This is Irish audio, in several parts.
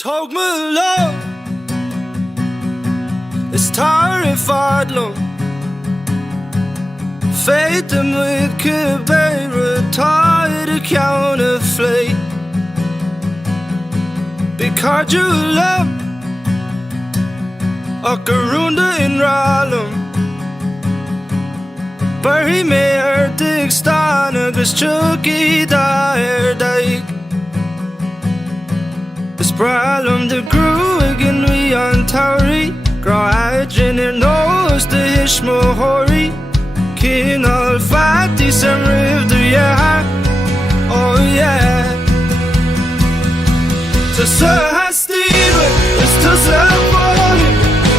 Tog me love is terrified long. Faten with Kibera tied a counterfeit. Because you love a Garunda in Ralum. Bury me er dig stana gus chucky da er dike. This problem the grew again we on Tauri. Grow agin er nose the hishmo hori. Kin all fatty some riv the yeah. Oh yeah. To sir has Steve it's to sir boy.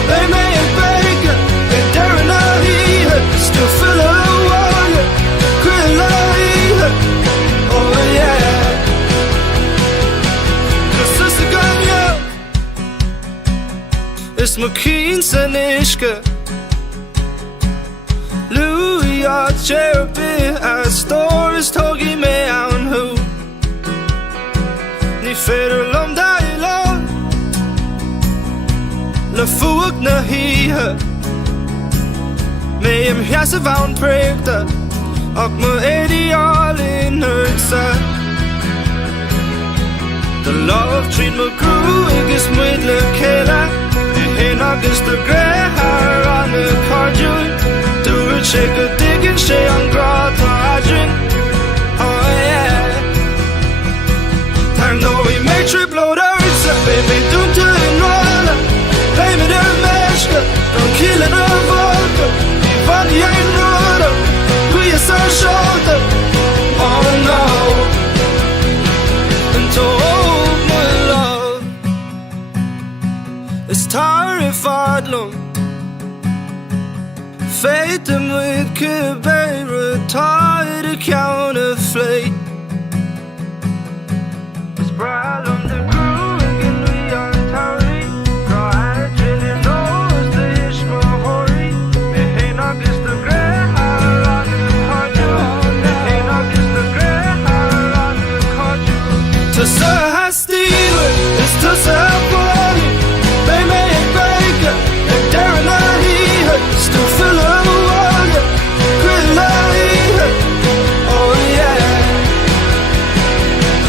They may have bacon and Darren not here. Still fill a water. Grill oh yeah. It's McKean Sanishka Louis or Cherubim as stores Togi me on who Ni fader lum die long Le fuck na hier Me im Hesse van prägte Auch me ideal in Hölzer The love treat me crew is with le killer in August the grey hair on the carjoon. Do it shake a dig and stay on grotaging. Oh yeah. Time though we make trip loaders, baby don't do it roller. Play me the meshka, don't kill it a vodka. Body ain't roller, we are so shoulder. Oh no. And told my love it's terrified long. Faten with Kibera tied a counterfeit. It's problem the grew again we are Tauri. Grow agin your nose the ishmo hori. Me hey August the grey hair on the cardio. Me hey August the grey hair on the cardio. To sir has Steve it's to sir boy. They may have bacon and Darren not here. Still fill a water. Grill oh yeah.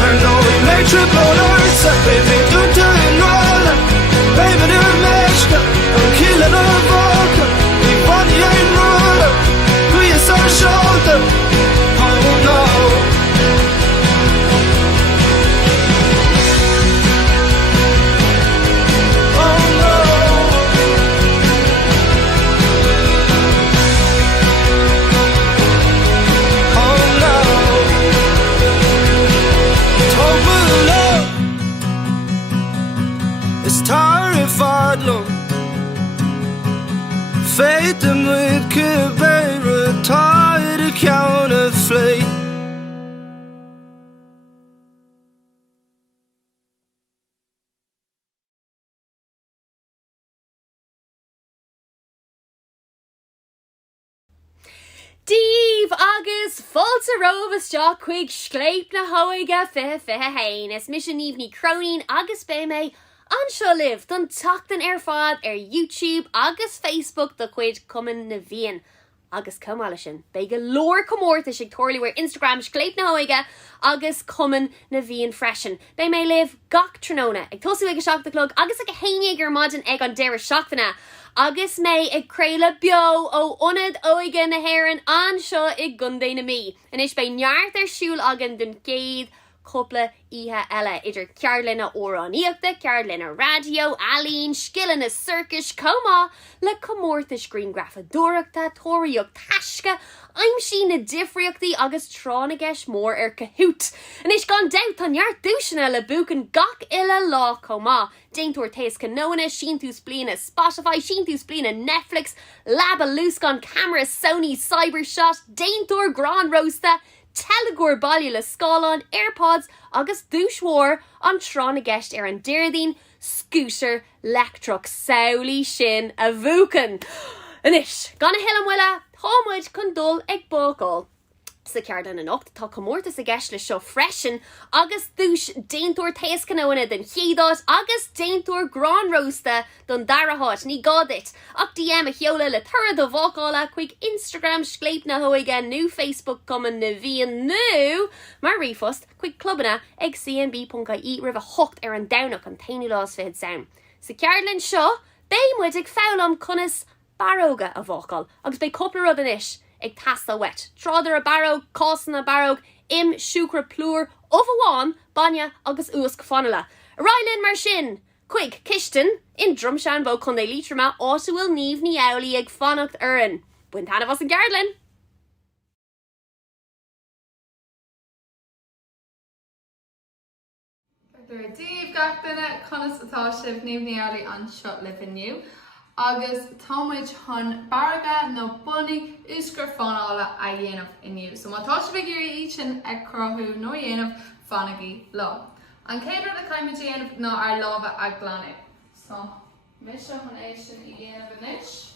I know we make trip loaders. Baby don't do it roller. Baby the meshka. I'm killing a vodka. We body ain't roller. We are so shoulder. Oh no. Terrified long. Faten with Kibera tied a counterfeit. Díomh agus fáilte rómhas deach chuig Scléip na hÓige fiche hain. Is mis an níomhní cronín agus bé mé anseo libh don tachtain fad YouTube agus Facebook do chuid cuman na bhíon. Agus cumála sin, bé go leor comórta sig tuirliúir Instagram Scléip na hÓige agus cuman na bhíon freisin. Bé mé libh gach tróna ag tosú ag seach clog agus ag héine gur maidin ag an deir seachtainna. Agus mé ag créile bio ó onad hÓige na hÉireann anseo ag gundé na mí. And is bé neart siúl agan den géad coppla ihe eile idir ceartlinna óráníochta, ceartlinna radio, alín, skillinna circus, comá le comórtas greengrafadóireachta, tóiríocht taisce, aimsí na difriachtaí agus trána gceis mór cahoot. And is gan doubt an neart dúisina le bucan gach ile lá comá. Déintúir tééis canóna, sin tú splína Spotify, sin tú splína Netflix, labba lús gan camera Sony Cybershot, déintúir Grand Roasta, Telegor bailú le scáláin, AirPods agus dúshmhór an trán a gceist ar an deirdín scooter lectrach saolaí sin a bhuacan. Anis, gan a hill an bhfuile, támuid chun dul ag bógáil. sa ceardan an ocht tá comórtas a gceist le seo freisin agus dúis déintúir téascanóna den chéadát agus déintúir grán rosta don darathát ní gáit. Ach DM a cheola le thura do bhágála chuig Instagram Scléip na hÓige nó Facebook cuman na bhíon nó mar rifost chuig clubbanna ag cnb.ie rih a hocht ar an dawnach an tainú lás fihid saon. Sa cearlan seo, béimmuid ag fálam conas baróga a bhágáil agus bé coppla rud inis ag tastal wet. Tráidir a baróg, cásan a baróg, im siúcra plúr, óbháin, banne agus uasc fanala. Rálinn mar sin, chuig Kisten in drumsean bó chun é lítrama ása bhfuil níomh ní eolaí ag fannacht uireann. Buin tanna bhas an gearlinn. Dúir díobh gach duine conas atá sibh níomh ní eolaí an seo le inniu. Agus támuid chun baraga nó bunaí úscar fanála a dhéanamh inniu. So má tá sibh gurí sin ag crothú nó dhéanamh fannaí lá. An céidir le caiimiid dhéanamh nó ar lábha ag glanú. So mis seo chun é sin I dhéanamh inis.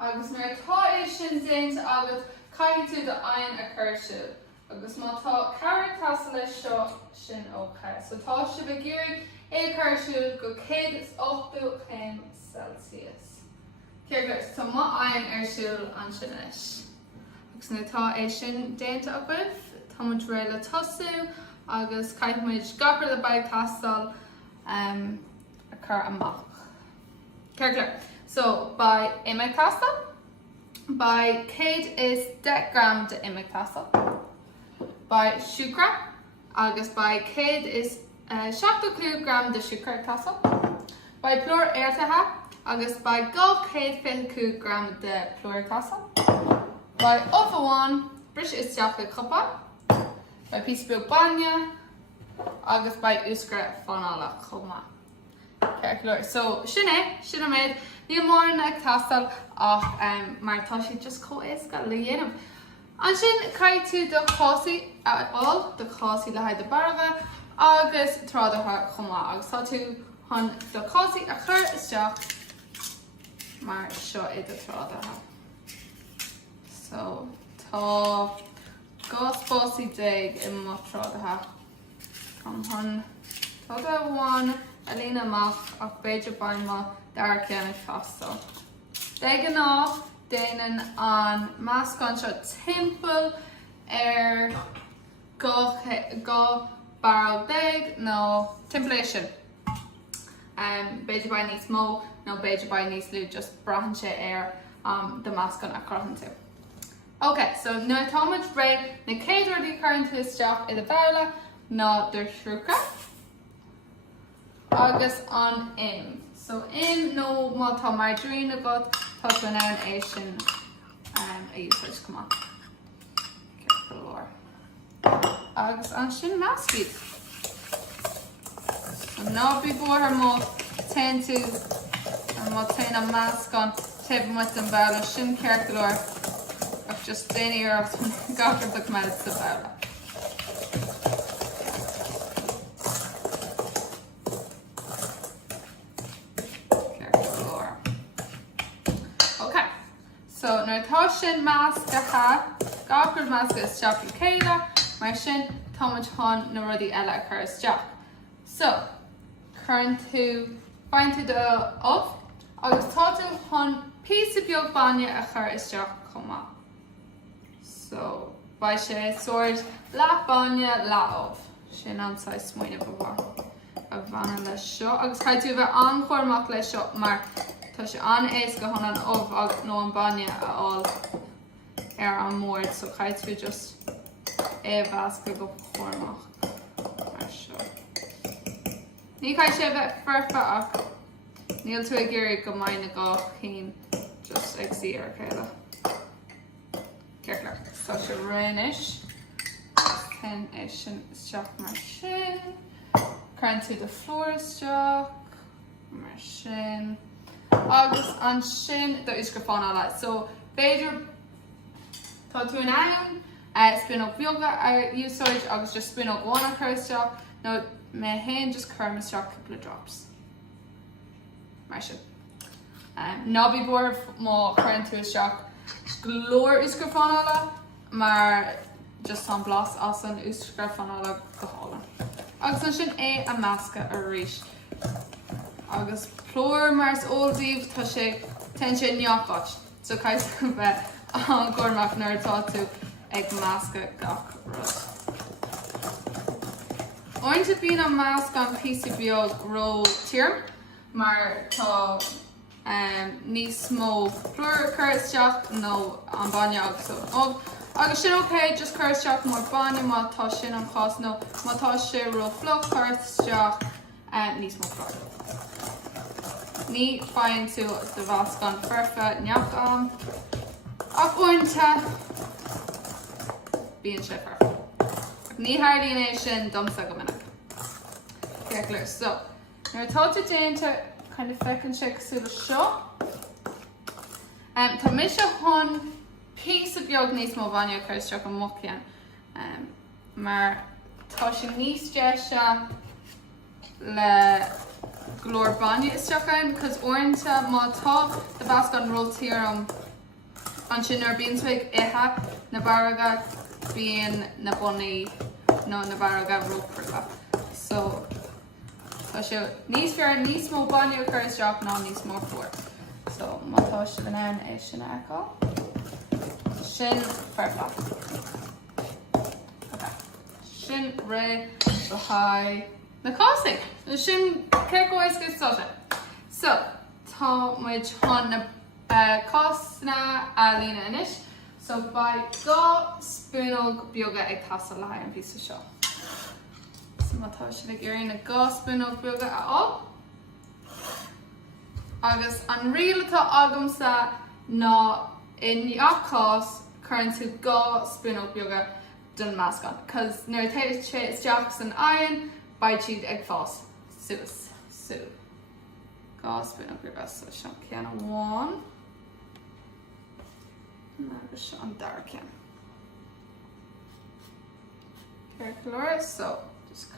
Agus mar tá é sin déint agus caiithí tú do aon a chuirsiú. Agus má tá ceithre tasa le seo sin ócha. So tá sibh gurí é chuirsiú go 108 Celsius. Ceirgur tá má aon ar siúil an sin is. Agus na tá é sin déanta a buh, támuid ré le tosú agus caiithmuid gapar le baid tastal a chur amach. Ceirgur. So, by imig tastal, by 100 is 10 gram de imig tastal, by siúcra, agus by 100 is 72 gram de siúcra tastal, by plúr airtathe, agus by 250 gram de plúr tastal, by óbháin, bris is teach le cuppa, by písbú banne, agus by úscra fanála chomá. So, sinné méid, ní mór ag tastal ach mar tá si just co-éasca le dhéanamh. An sin caiith tú do chásaí aáil, do chásaí le haid de baraga agus trádatha chomá agus tá tú chun do chásaí a chur isteach mar seo é do trádatha. So tá gáspásaí déag I má trádatha chun tá do bháin a lína amach ach beidir bainma dar ceannaigh tastal. Déag an á déanann an meascán seo timpeall ar go barrel déag nó timpeall sin. Beidir bain níos mó nó beidir bain níos lú just braithin sé ar do meascán a crothan tú. Ok, so nu támuid ré na céadúirí chuann tú isteach I do bheala nó do srúca agus an im. So in no má tá mar drín agat tá tú an é sin a úsáid cumá. Agus an sin meascíd. Ná bí bóthar má tein tú má tein an meascán tibh mu an bheala sin ceart go leor ach just déine ar gafar do meid sa bheala. So, nuair tá sin meascatha, gafar measca is teach le chéile, mar sin támuid chun na rudaí eile a chur isteach. So, chuann tú bain tú do óbh, agus tá tú chun píosa beag banne a chur isteach chomá. So, ba sé sort le banne le óbh. Sin ansáid smuoine bhá a bhana le seo, agus caiith tú bheith an chomach le seo mar tá sé an éas go chun an óbh nó an banne aáil ar an mór, so caiith tú just bheasca go chomach mar seo. Ní caiith sé bheith ferfa ach níl tú ag géirí go mbeidh na gach cín just ag sí ar chéile. Ceirlar, tá sé réis, ten é sin isteach mar sin, chuann tú do flúr isteach mar sin, agus an sin do úscar fanála. So, beidir tá tú an ann spinach beaga ar úsáid agus just spinach bháin a chur isteach nó me haon just chur isteach couple of drops. mar sin. Nobby bor má chuann tú isteach glór uscrafanala, mar just an blas as an uscrafanala go hála. Agus an sin é a measca a ríis. Agus plór mars óldíomh tá sé ten sé neácht, so caiis go bheith an gcóirmach nuair atá tú ag measca gach rud. Ointe bíon an measca an píosa beag ró tír, mar tá níos mó plúr chuirteach nó an baine agus agus sin ócé just chuirteach mór baine má tá sin an chás nó má tá sé ro floch chuirteach níos mó plúr. Ní fáin tú de bhas gan ferfa neach an ach uinte bíon sé ferfa. Ní hairlíon é sin domsa go minic. Ceir so, nuair atá tú déanta kind of fecinn sé cosúla seo. Tá mis se hon píos a beag níos mó bhaine chuirteach an mocian. Mar tá sin níos deise le glór baine isteach an, cos orinthe má tá de bhas gan roltíarm an sin ar bíon tuig ithe na baraga bíon na bunaí nó na baraga rópracha. So tá sé níos fear níos mó baine chuirteach ná níos mó fuair. So má tá se den ann é sin eáil. Sin ferfa. Okay. Sin ré go haid na cásaigh. Sin ceircóis go sote. So tá muid hon na cásna a lína inis. So ba gá spúnal beaga ag tasal le an písa seo. Mátá si le géirí na gáspin ó beaga aá. Agus an rialtá agamsa ná in neachás chuann tú gá spin ó beaga don meascan. Cos nuair taobh sé isteach san aon, baid siad ag fás suas. So, gá spin ó beaga so se cean amháin. Agus se an dar cean. Ceir so just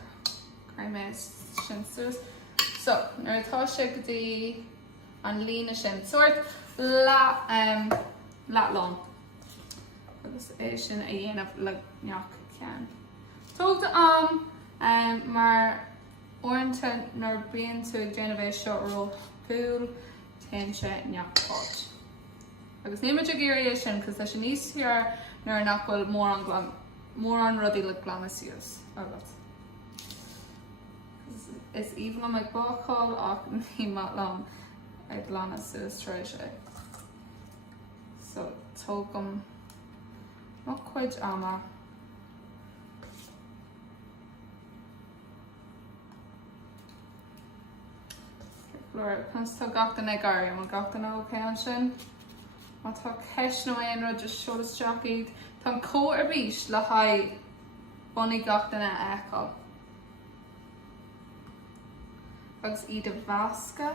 sin suas. So, nuair atá sé go dtí an lína sin sort leat long. Agus é sin a dhéanamh le neach cean. Tógta mar orinthe nar bíonn tú ag déanamh seo ro púil ten sé neach páit. Agus ní muid a géirí é sin, cos tá sin níos fear nuair nachfuil mór an rudí le glamasiús agus. Is even am ag bácháil ach ní mat lam ag lana suas tréis sé. So tógam má cuid ama. Chans tá gachtain ag garí, má gachtain ócé an sin. Má tá ceis nó aon rud just seolas teach tá có ar bís le haid bunaí gachtainna eáil. Agus iad a bhasca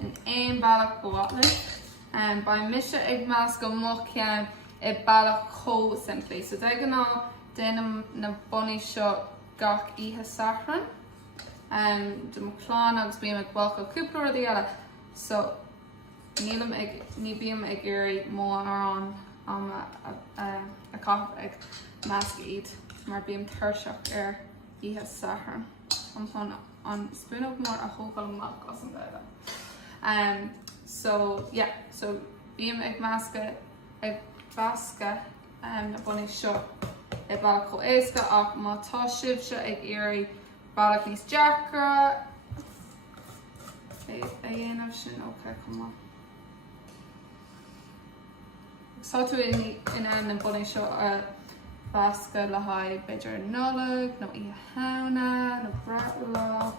in éon bailach bhátla. Ba mise ag measca mo ceann I bailach có simply. So de gan ná déanam na bunaí seo gach ihe sahran. De mo chlán agus bíam ag bhacha cúpla rudí eile. So ní bíam ag irí mór an a cap ag measca iad mar bíam thuirseach ar ihe sahran. An spúnach mór a thógáil amach as an gaile. So bíam ag measca ag bhasca na bunaí seo I bailach chomh éasca ach má tá sibh seo ag iarraidh bailach níos deacra a dhéanamh sin ócé cumá. Tá tú in an bunaí seo a bhasca le haid beidir nollaig nó í hána nó bratla.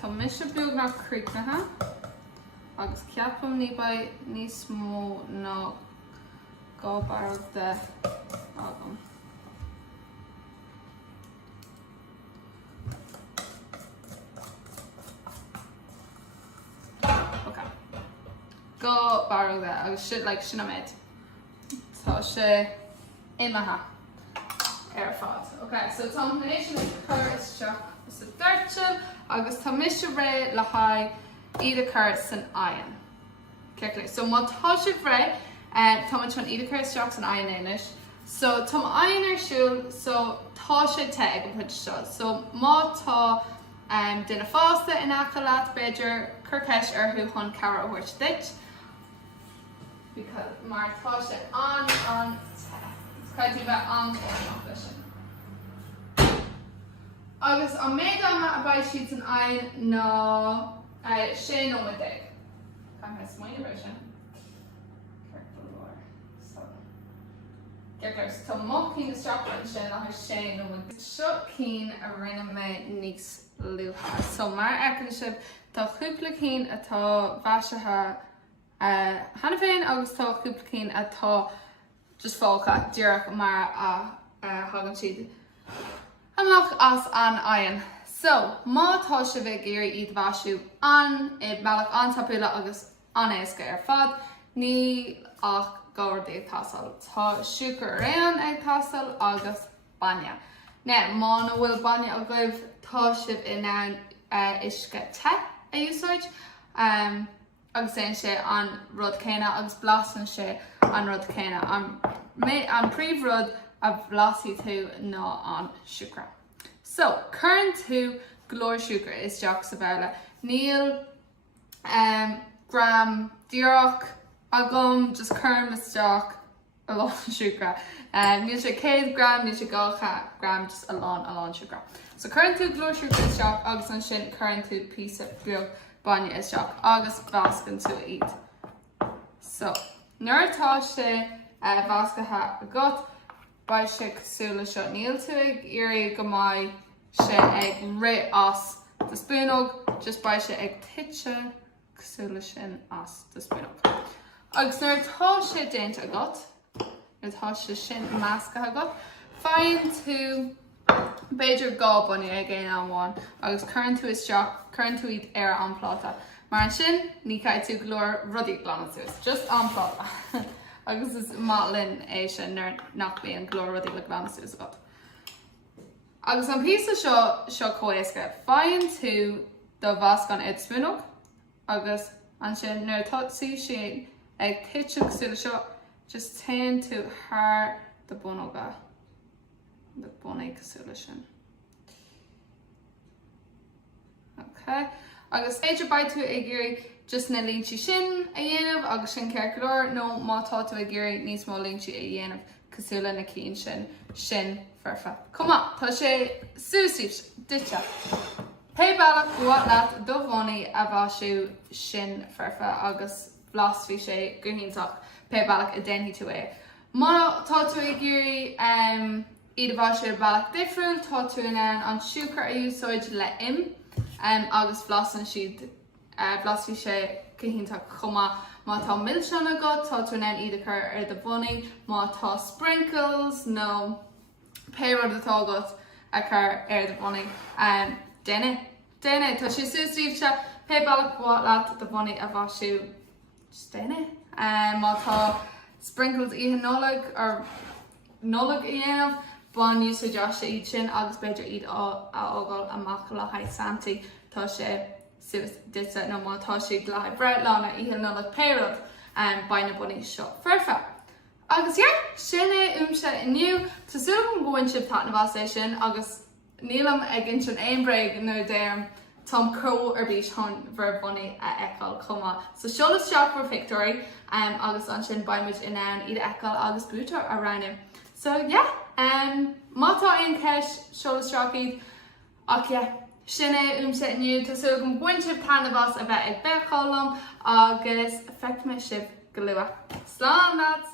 Tá mis beag nach críochnathe agus ceapam ní ba níos mó ná gá barg de agam. Gá barg de agus si le sinna méid. Tá sé imethe ar fád. So tá éis sin chuir isteach is a deirt Churchill agus tá mis ré le haid iad a cur san aon. So má tá si bhré tá chun iad a cur isteach san aon éis. So tá aon arsúil so tá sé te ag an puid seo. So má tá duna fásta in acha leat beidir curceis arthú chun cara bhairt dit. Because mar tá sé an te. Caidú bheith an te sin. Agus an méid ama a bhaid siad an aon ná sé nó dig. Can I smile about it? Careful more. So, there's some mocking instruction on her shane and shut keen a rinne me nix luha. So, my action the hoopla a ta vashaha Hannafin August ta hoopla a ta just folka dirk mar hagan sheed. Unlock us an iron. So, má tá se bheith géirí iad bhaisiú an bailach an tapúla agus an éasca ar fad, ní ach gáir dé tasal. Tá siúcar réan ag tasal agus banya. Ne, má na bhfuil banya a goibh tá sibh in an isce te a úsáid, agus éan sé an rud céine agus blasan sé an rud céine. An príomh rud a blasí tú ná an siúcra. So, current to glór sugar is Jack Sabella. Neil gram dirach agum just current is Jack a lot of sugar. Neil sé 1 gram, neil sé 2 gram just a lot sugar. So current to glór sugar is Jack agus an sin current to piece of beag banya is Jack agus bascan to eat. So, nuirtá sé vasca ha a got. Ba sé cosúla seo níl tú ag iarú go mbeidh sé ag ré as de spúnog, just ba sé ag titse cosúla sin as de spúnog. Agus nuair tá sé déint agat, nuair tá sé sin másca agat, fáin tú beidir gá bunny ag éan amháin, agus chuann tú isteach, chuann tú iad ar an pláta. Mar an sin, ní caiid tú glór rudí glanna tús, just an pláta. Agus is matlin é sin nach bí an glór rudí le glanna tús agat. Agus an písa seo cóéasca, fáin tú do bhascan id spúnog, agus an sin nuair tatsaí sé ag titse cosúla seo, just taon tú thar do bunoga, do bunaí cosúla sin. Okay. Agus éidir baid tú ag géirí just na línti sin a dhéanamh agus sin ceirceoir nó má tá tú ag géirí níos mó línti a dhéanamh cosúla na cín sin farfa. Cuma, tá sé súsíos dite. Pe bailach bhuat leat do bhónaí a bhaisiú sin farfa agus blasfhí sé gurthíntaach pe bailach a dénhí tú é. Má tá tú ag géirí iad a bhaisiú bailach difriúil, tá tú in an siúcar a úsáid le agus blasan siad blasfhí sé gurthíntaach chuma. Má tá milsean agat, tá tú in iad a chur ar do bhónaí, má tá sprinkles nó pérad atá agat a chur ar do bhónaí. Déine, tá sé súsíobhte pe bailach bhuat leat do bhónaí a bhaisiú just déine. Má tá sprinkles ihe nólag ar nólag i dhéanamh, ban úsá deas sé iad sin agus beidir iad á ágáil amach le haid santaí tá sé suas dite nó má tá sé le bread lána ihe nólag pérad baina bunaí seo farfa. Agus sin é úmse inniu, tásúla go bhain sib tá na bhasa sin agus nílam ag in sin éonbreig nó déirm Tom Crow ar bís hon bhar bunaí a eáil chuma. So seolas seach for Victory agus an sin baimid in ann iad eáil agus bútar a rannim. So mátá aon ceis seolas seach iad ach sin é úmse inniu, tásúla go bhain sib tá na bhas a bheith ag beálam agus feic me sib go luath. Slán lads!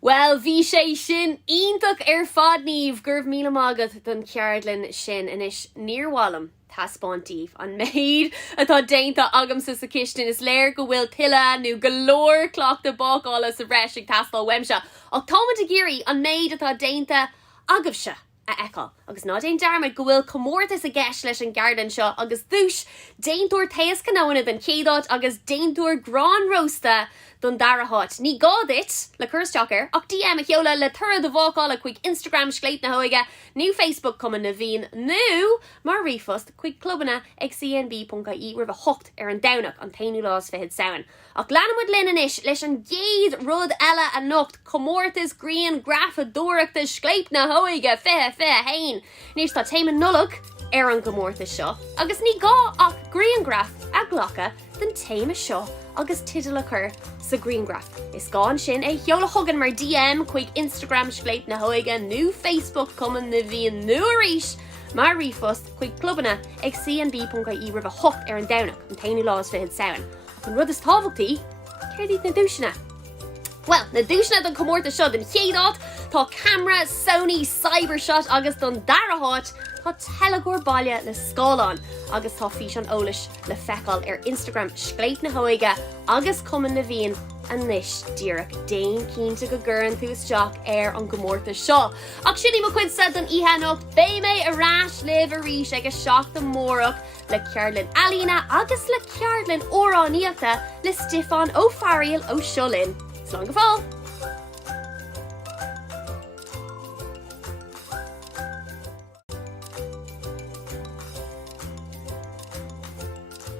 Well, bhí sé sin ionach ar fad níomh gurbh míle mágad don ceardlinn sin inis níorhhalam taspáintíomh an méid atá déanta agam sa cistinn is léir go bhfuil pilla nó golóir clochta bágála sa bhreis ag taspáil weimse ach táimid a géirí an méid atá déanta agam se a eáil agus ná déon darmid go bhfuil comórtas a gceis leis an gardan seo agus dúis déintúir taos canóna den chéadáid agus déintúir grán rosta don dara hot. Ní godit le cursteacher, ach DM a cheola le thura de bhágála chuig Instagram Scléip na hÓige, new Facebook cuman na bhín, nu mar rifust chuig clubbanna ag cnb.ie ribh a hocht an dawnach an tainú lás fihid saoin. Ach lanamud linan leis an géad rud eile a nocht comórtas green grafa dúireachta Scléip na hÓige fihe hain. Níos tá téime nullag an gomórtas seo, agus ní gá ach green graf a ghlacha den téime seo agus tidal a chur sa green graf. Is gán sin é cheola thugan mar DM chuig Instagram Scléip na hÓige, new Facebook cuman na bhíon nu a ríis, mar rifust chuig clubbanna ag cnb.ie ribh a hocht an dawnach an tainú lás fihid saoin. An rud is tábhachtaí, céir díd na dúisina. Well, na dúisina don comórtas seo den chéadát, tá camera Sony Cybershot agus don darahat, tá telegór baile le scáilán agus tá fís an ólais le feicáil Instagram Scléip na hÓige agus cuman na bhíon an níis díreach déin cínta go gcuireann tú isteach an gomórtas seo. Ach sinní mo cuid sa don íheanach bé mé arás libh a ríis ag a seach do mórach le cearlinn Alína agus le cearlinn óráníochta le Stefan ó Farial ó Siolin. Slán go fáil!